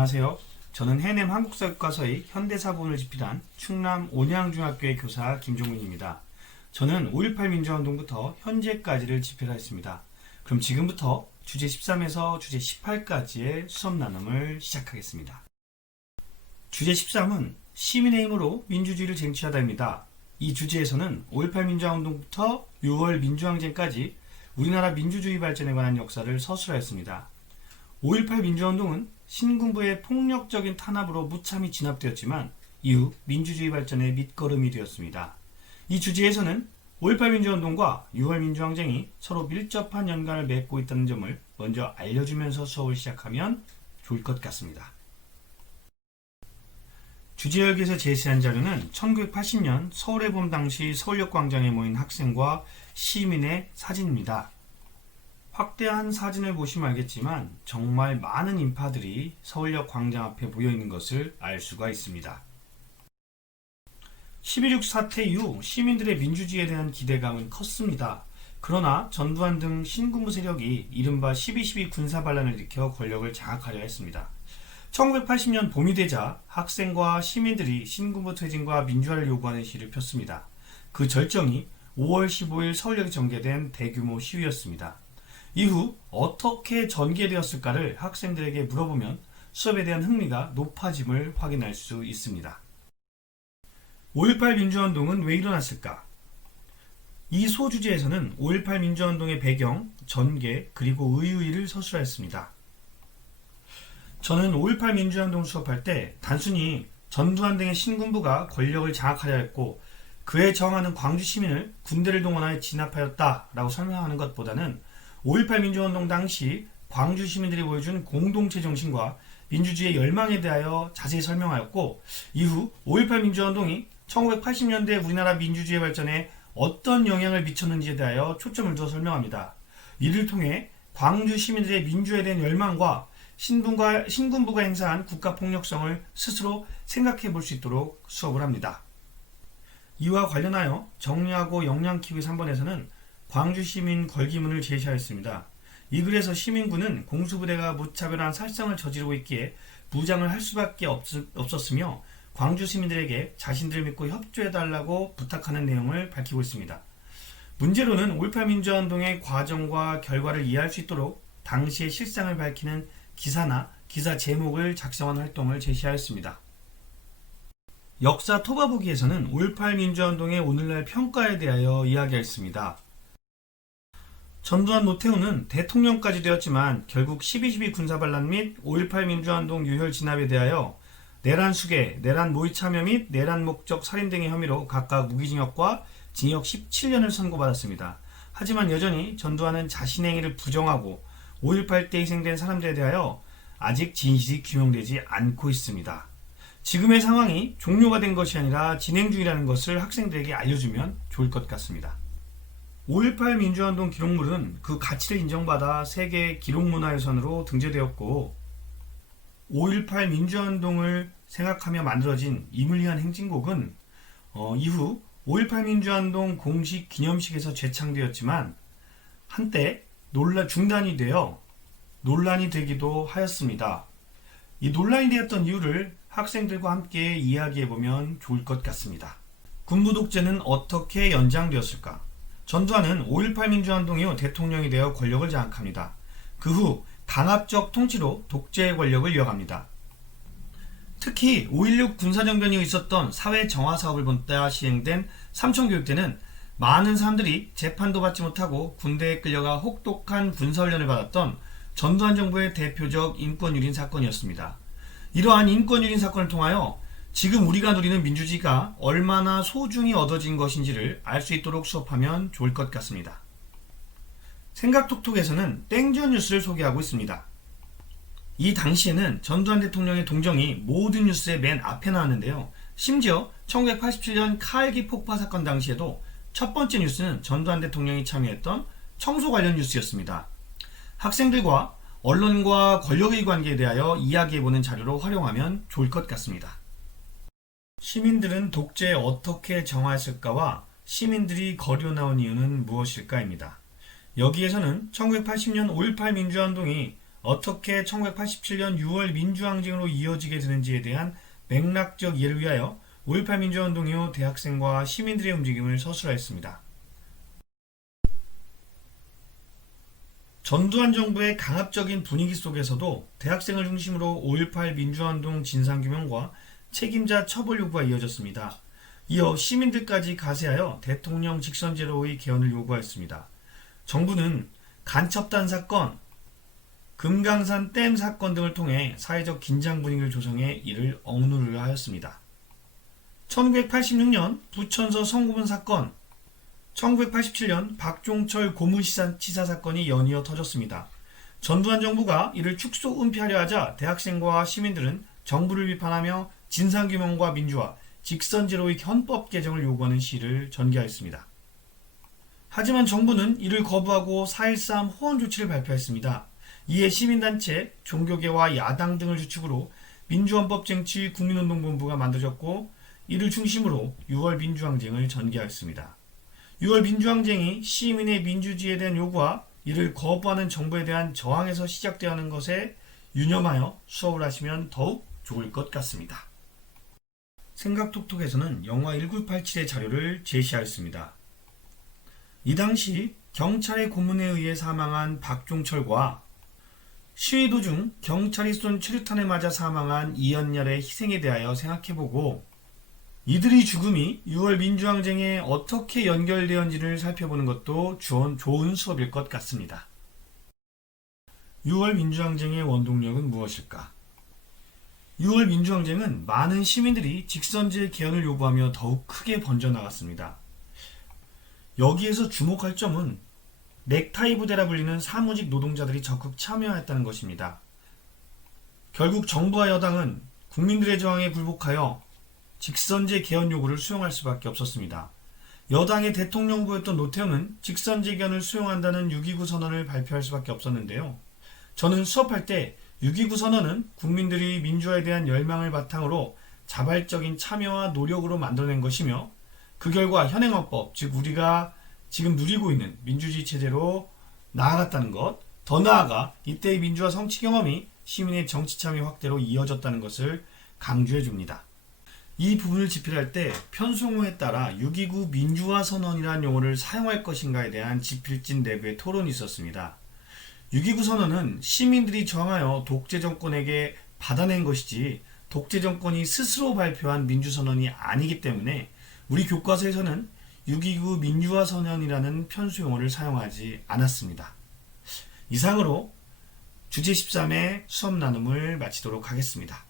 안녕하세요. 저는 해냄 한국사교과서의 현대사본을 집필한 충남 온양중학교의 교사 김종민입니다. 저는 5.18 민주화운동부터 현재까지를 집필하였습니다. 그럼 지금부터 주제 13에서 주제 18까지의 수업 나눔을 시작하겠습니다. 주제 13은 시민의 힘으로 민주주의를 쟁취하다입니다. 이 주제에서는 5.18 민주화운동부터 6월 민주항쟁까지 우리나라 민주주의 발전에 관한 역사를 서술하였습니다. 5.18 민주화운동은 신군부의 폭력적인 탄압으로 무참히 진압되었지만 이후 민주주의 발전의 밑거름이 되었습니다. 이 주제에서는 5.18 민주화운동과 6월 민주항쟁이 서로 밀접한 연관을 맺고 있다는 점을 먼저 알려주면서 수업을 시작하면 좋을 것 같습니다. 주제열기에서 제시한 자료는 1980년 서울의 봄 당시 서울역 광장에 모인 학생과 시민의 사진입니다. 확대한 사진을 보시면 알겠지만 정말 많은 인파들이 서울역 광장 앞에 모여있는 것을 알 수가 있습니다. 12.6 사태 이후 시민들의 민주주의에 대한 기대감은 컸습니다. 그러나 전두환 등 신군부 세력이 이른바 12.12 군사반란을 일으켜 권력을 장악하려 했습니다. 1980년 봄이 되자 학생과 시민들이 신군부 퇴진과 민주화를 요구하는 시위를 폈습니다. 그 절정이 5월 15일 서울역에 전개된 대규모 시위였습니다. 이후 어떻게 전개되었을까를 학생들에게 물어보면 수업에 대한 흥미가 높아짐을 확인할 수 있습니다. 5.18 민주화운동은 왜 일어났을까? 이 소주제에서는 5.18 민주화운동의 배경, 전개, 그리고 의의를 서술하였습니다. 저는 5.18 민주화운동 수업할 때 단순히 전두환 등의 신군부가 권력을 장악하려 했고 그에 저항하는 광주 시민을 군대를 동원하여 진압하였다라고 설명하는 것보다는 5.18 민주화운동 당시 광주 시민들이 보여준 공동체 정신과 민주주의의 열망에 대하여 자세히 설명하였고 이후 5.18 민주화운동이 1980년대 우리나라 민주주의 발전에 어떤 영향을 미쳤는지에 대하여 초점을 두어 설명합니다. 이를 통해 광주 시민들의 민주화에 대한 열망과 신군부가 행사한 국가폭력성을 스스로 생각해 볼 수 있도록 수업을 합니다. 이와 관련하여 정리하고 역량키우기 3번에서는 광주 시민 걸기문을 제시하였습니다. 이 글에서 시민군은 공수부대가 무차별한 살상을 저지르고 있기에 무장을 할 수밖에 없었으며 광주 시민들에게 자신들을 믿고 협조해달라고 부탁하는 내용을 밝히고 있습니다. 문제로는 5.18 민주화운동의 과정과 결과를 이해할 수 있도록 당시의 실상을 밝히는 기사나 기사 제목을 작성한 활동을 제시하였습니다. 역사 토바보기에서는 5.18 민주화운동의 오늘날 평가에 대하여 이야기했습니다. 전두환 노태우는 대통령까지 되었지만 결국 12.12 군사반란 및 5.18 민주화운동 유혈 진압에 대하여 내란 수괴, 내란 모의 참여 및 내란 목적 살인 등의 혐의로 각각 무기징역과 징역 17년을 선고받았습니다. 하지만 여전히 전두환은 자신의 행위를 부정하고 5.18 때 희생된 사람들에 대하여 아직 진실이 규명되지 않고 있습니다. 지금의 상황이 종료가 된 것이 아니라 진행 중이라는 것을 학생들에게 알려주면 좋을 것 같습니다. 5.18 민주화운동 기록물은 그 가치를 인정받아 세계 기록문화유산으로 등재되었고 5.18 민주화운동을 생각하며 만들어진 임을 위한 행진곡은 이후 5.18 민주화운동 공식 기념식에서 재창되었지만 한때 중단이 되어 논란이 되기도 하였습니다. 이 논란이 되었던 이유를 학생들과 함께 이야기해보면 좋을 것 같습니다. 군부 독재는 어떻게 연장되었을까? 전두환은 5.18 민주화운동 이후 대통령이 되어 권력을 장악합니다. 그 후 강압적 통치로 독재의 권력을 이어갑니다. 특히 5.16 군사정변이 있었던 사회 정화 사업을 본따 시행된 삼천교육 때는 많은 사람들이 재판도 받지 못하고 군대에 끌려가 혹독한 군사훈련을 받았던 전두환 정부의 대표적 인권유린 사건이었습니다. 이러한 인권유린 사건을 통하여 지금 우리가 누리는 민주주의가 얼마나 소중히 얻어진 것인지를 알 수 있도록 수업하면 좋을 것 같습니다. 생각톡톡에서는 땡전 뉴스를 소개하고 있습니다. 이 당시에는 전두환 대통령의 동정이 모든 뉴스의 맨 앞에 나왔는데요. 심지어 1987년 카알기 폭파 사건 당시에도 첫 번째 뉴스는 전두환 대통령이 참여했던 청소 관련 뉴스였습니다. 학생들과 언론과 권력의 관계에 대하여 이야기해보는 자료로 활용하면 좋을 것 같습니다. 시민들은 독재에 어떻게 정화했을까와 시민들이 거리로 나온 이유는 무엇일까입니다. 여기에서는 1980년 5.18 민주화운동이 어떻게 1987년 6월 민주항쟁으로 이어지게 되는지에 대한 맥락적 이해를 위하여 5.18 민주화운동 이후 대학생과 시민들의 움직임을 서술하였습니다. 전두환 정부의 강압적인 분위기 속에서도 대학생을 중심으로 5.18 민주화운동 진상규명과 책임자 처벌 요구가 이어졌습니다. 이어 시민들까지 가세하여 대통령 직선제로의 개헌을 요구하였습니다. 정부는 간첩단 사건, 금강산 댐 사건 등을 통해 사회적 긴장 분위기를 조성해 이를 억누르려 하였습니다. 1986년 부천서 성고문 사건, 1987년 박종철 고문치사 사건이 연이어 터졌습니다. 전두환 정부가 이를 축소 은폐하려 하자 대학생과 시민들은 정부를 비판하며 진상규명과 민주화, 직선제로의 헌법 개정을 요구하는 시위를 전개하였습니다. 하지만 정부는 이를 거부하고 4.13 호원 조치를 발표했습니다. 이에 시민단체, 종교계와 야당 등을 주축으로 민주헌법쟁취 국민운동본부가 만들어졌고 이를 중심으로 6월 민주항쟁을 전개하였습니다. 6월 민주항쟁이 시민의 민주주의에 대한 요구와 이를 거부하는 정부에 대한 저항에서 시작되어 하는 것에 유념하여 수업을 하시면 더욱 좋을 것 같습니다. 생각톡톡에서는 영화 1987의 자료를 제시하였습니다. 이 당시 경찰의 고문에 의해 사망한 박종철과 시위 도중 경찰이 쏜 최루탄에 맞아 사망한 이연열의 희생에 대하여 생각해보고 이들의 죽음이 6월 민주항쟁에 어떻게 연결되었는지를 살펴보는 것도 좋은 수업일 것 같습니다. 6월 민주항쟁의 원동력은 무엇일까? 6월 민주항쟁은 많은 시민들이 직선제 개헌을 요구하며 더욱 크게 번져나갔습니다. 여기에서 주목할 점은 넥타이 부대라 불리는 사무직 노동자들이 적극 참여했다는 것입니다. 결국 정부와 여당은 국민들의 저항에 굴복하여 직선제 개헌 요구를 수용할 수밖에 없었습니다. 여당의 대통령 후보였던 노태우는 직선제 개헌을 수용한다는 6.29 선언을 발표할 수밖에 없었는데요. 저는 수업할 때 6.29 선언은 국민들이 민주화에 대한 열망을 바탕으로 자발적인 참여와 노력으로 만들어낸 것이며 그 결과 현행헌법, 즉 우리가 지금 누리고 있는 민주주의 체제로 나아갔다는 것, 더 나아가 이때의 민주화 성취 경험이 시민의 정치 참여 확대로 이어졌다는 것을 강조해 줍니다. 이 부분을 집필할 때 편성호에 따라 6.29 민주화 선언이라는 용어를 사용할 것인가에 대한 집필진 내부의 토론이 있었습니다. 6.29 선언은 시민들이 저항하여 독재 정권에게 받아낸 것이지 독재 정권이 스스로 발표한 민주선언이 아니기 때문에 우리 교과서에서는 6.29 민주화 선언이라는 편수 용어를 사용하지 않았습니다. 이상으로 주제 13의 수업 나눔을 마치도록 하겠습니다.